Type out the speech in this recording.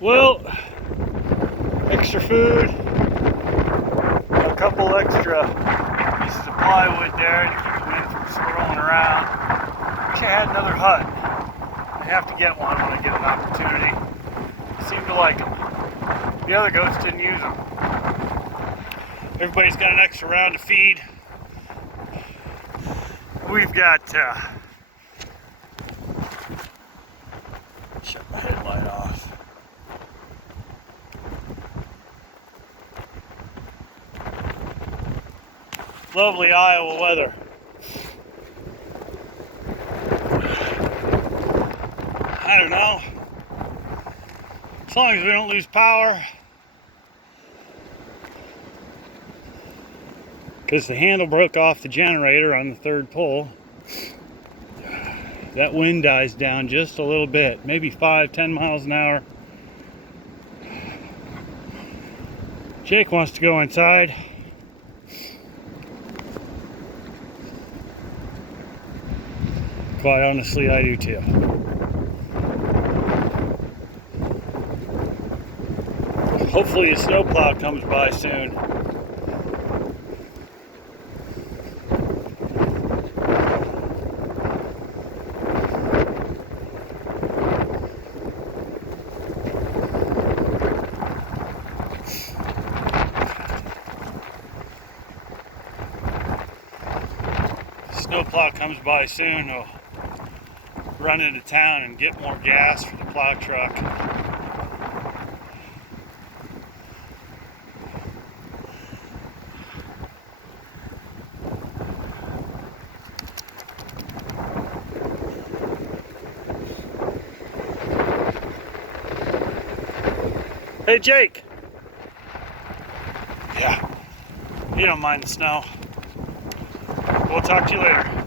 Well, extra food, a couple extra pieces of plywood there to keep the wind from swirling around. Wish I had another hut. I have to get one when I get an opportunity. I seem to like them. The other goats didn't use them. Everybody's got an extra round to feed. We've got, shut my headlight off. Lovely Iowa weather. I don't know. As long as we don't lose power. Because the handle broke off the generator on the third pole. That wind dies down just a little bit, maybe 5-10 miles an hour. Jake wants to go inside. Quite honestly, I do too. Hopefully a snowplow comes by soon. Snowplow comes by soon, I'll run into town and get more gas for the plow truck. Hey Jake! Yeah, you don't mind the snow. We'll talk to you later.